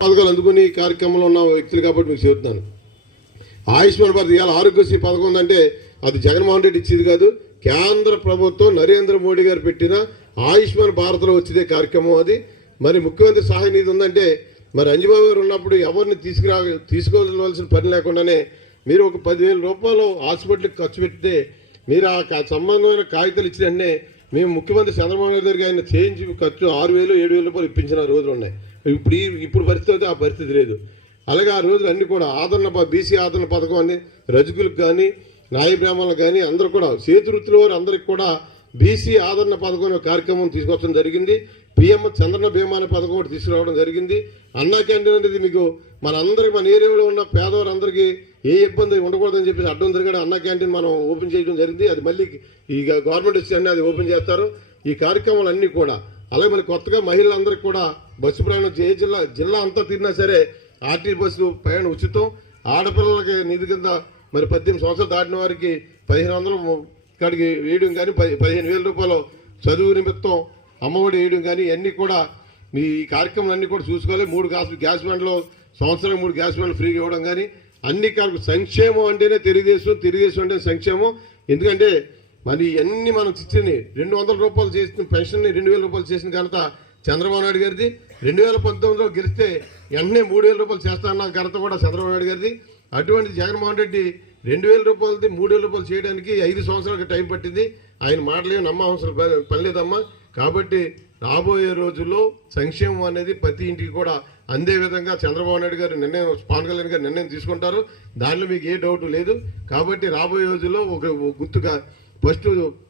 పథకాలు అందుకుని కార్యక్రమంలో ఉన్న వ్యక్తులు కాబట్టి మీకు చెబుతున్నాను. ఆయుష్మాన్ భారత్ ఇవాళ ఆరోగ్యశ్రీ పథకం ఉందంటే అది జగన్మోహన్ రెడ్డి ఇచ్చేది కాదు కేంద్ర ప్రభుత్వం నరేంద్ర మోడీ గారు పెట్టిన ఆయుష్మాన్ భారత్లో వచ్చేదే కార్యక్రమం అది. మరి ముఖ్యమంత్రి సహాయ నిధి ఉందంటే మరి అంజబాబు గారు ఉన్నప్పుడు ఎవరిని తీసుకురా తీసుకోవాల్సిన పని లేకుండానే మీరు ఒక పదివేల రూపాయలు హాస్పిటల్కి ఖర్చు పెడితే మీరు ఆ కా- సంబంధమైన కాగితాలు ఇచ్చిన మేము ముఖ్యమంత్రి చంద్రబాబు నాయుడు గారికి ఆయన చేయించి ఖర్చు ఆరు వేలు ఏడు వేల రూపాయలు ఇప్పించిన రోజులు ఉన్నాయి. ఇప్పుడు ఈ- ఇప్పుడు పరిస్థితి అయితే ఆ పరిస్థితి లేదు. అలాగే ఆ రోజులు అన్ని కూడా ఆదరణ బీసీ ఆదరణ పథకం అని రజకులకు కానీ నాయ బ్రాహ్మణులకు కానీ అందరూ కూడా చేతి వృత్తుల వారు అందరికి కూడా బీసీ ఆదరణ పథకం కార్యక్రమం తీసుకొచ్చడం జరిగింది. పిఎం చంద్రన భీమాన అనే పథకం ఒకటి తీసుకురావడం జరిగింది. అన్నా క్యాంటీన్ అనేది మీకు మన మన ఏరియాలో ఉన్న పేదవారందరికీ ఏ ఇబ్బంది ఉండకూడదని చెప్పేసి అడ్డం తిరగడం అన్నా క్యాంటీన్ మనం ఓపెన్ చేయడం జరిగింది. అది మళ్ళీ ఈ గవర్నమెంట్ వచ్చి అది ఓపెన్ చేస్తారు. ఈ కార్యక్రమాలు అన్నీ కూడా అలాగే మరి కొత్తగా మహిళలందరికీ కూడా బస్సు ప్రయాణం ఏ జిల్లా జిల్లా అంతా తిరిగినా సరే ఆర్టీ బస్సు ప్రయాణం ఉచితం. ఆడపిల్లలకి నిధి కింద మరి పద్దెనిమిది సంవత్సరాలు దాటిన వారికి పదిహేను వందలు కాడికి వేయడం కానీ పది పదిహేను వేల రూపాయలు చదువు నిమిత్తం అమ్మఒడి వేయడం కానీ ఇవన్నీ కూడా మీ ఈ కార్యక్రమాలు అన్నీ కూడా చూసుకోవాలి. మూడు గ్యాస్ గ్యాస్ బండ్లు సంవత్సరానికి మూడు గ్యాస్ బండ్లు ఫ్రీగా ఇవ్వడం కానీ అన్ని కార్యక్రమం సంక్షేమం అంటేనే తెలుగుదేశం తెలుగుదేశం అంటే సంక్షేమం. ఎందుకంటే మరి ఇవన్నీ మనం ఇచ్చింది రెండు వందల రూపాయలు చేసిన పెన్షన్ని రెండు వేల రూపాయలు చేసిన ఘనత చంద్రబాబు నాయుడు గారిది. రెండు వేల పంతొమ్మిదిలో గెలిస్తే వెంటనే మూడు వేల రూపాయలు చేస్తానన్న ఘనత కూడా చంద్రబాబు నాయుడు గారిది. అటువంటి జగన్మోహన్ రెడ్డి రెండు వేల రూపాయలది మూడు వేల రూపాయలు చేయడానికి ఐదు సంవత్సరాలకు టైం పట్టింది. ఆయన మాటలేం నమ్మ అవసరం పని లేదమ్మా. కాబట్టి రాబోయే రోజుల్లో సంక్షేమం అనేది ప్రతి ఇంటికి కూడా అందే విధంగా చంద్రబాబు నాయుడు గారు నిర్ణయం పవన్ కళ్యాణ్ గారు నిర్ణయం తీసుకుంటారు. దానిలో మీకు ఏ డౌట్ లేదు. కాబట్టి రాబోయే రోజుల్లో ఒక గుర్తుగా ఫస్ట్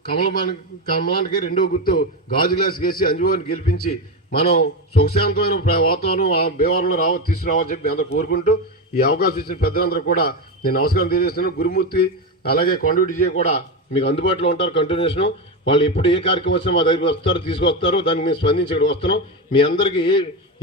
కమలమాన్ కమలానికి రెండో గుర్తు గాజు గ్లాస్ వేసి అంజుబాబుని గెలిపించి మనం సుఖశాంతమైన వాతావరణం ఆ భీవారంలో రావ తీసుకురావాలని చెప్పి అందరూ కోరుకుంటూ ఈ అవకాశం ఇచ్చిన పెద్దలందరూ కూడా నేను నమస్కారం తెలియజేస్తున్నాను. గురుమూర్తి అలాగే కొండ విజయ్ కూడా మీకు అందుబాటులో ఉంటారు కంటిన్యూషన్ వాళ్ళు ఎప్పుడు ఏ కార్యక్రమం వచ్చినా మా దగ్గరికి వస్తారు తీసుకొస్తారు. దానికి మేము స్పందించి ఇక్కడ వస్తున్నాం. మీ అందరికీ ఏ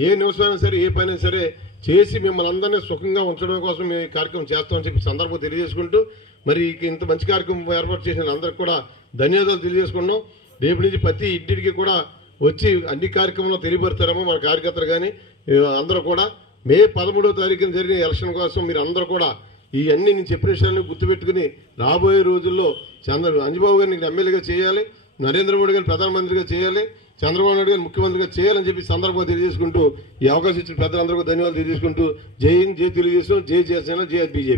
ఏ నిమిషమైనా సరే ఏ పైన సరే చేసి మిమ్మల్ని అందరినీ సుఖంగా ఉంచడం కోసం మేము ఈ కార్యక్రమం చేస్తామని చెప్పి సందర్భం తెలియజేసుకుంటూ మరి ఇంత మంచి కార్యక్రమం ఏర్పాటు చేసిన అందరికి కూడా ధన్యవాదాలు తెలియజేసుకున్నాం రేపు నుంచి ప్రతి ఇంటికి కూడా వచ్చి అన్ని కార్యక్రమంలో తెలియపరుస్తారేమో మన కార్యకర్తలు కానీ అందరూ కూడా. మే పదమూడవ తారీఖున జరిగిన ఎలక్షన్ కోసం మీరు అందరూ కూడా ఈ అన్ని నేను చెప్పిన విషయాలను గుర్తుపెట్టుకుని రాబోయే రోజుల్లో చంద్ర అంజబాబు గారిని ఎమ్మెల్యేగా చేయాలి నరేంద్ర మోడీ గారిని ప్రధానమంత్రిగా చేయాలి చంద్రబాబు నాయుడు గారిని ముఖ్యమంత్రిగా చేయాలని చెప్పి సందర్భంగా తెలియజేసుకుంటూ ఈ అవకాశం ఇచ్చిన పెద్దలందరికీ ధన్యవాదాలు తెలియజేసుకుంటూ జై హింద్ జై తెలుగుదేశం జై జనసేన జై బీజేపీ.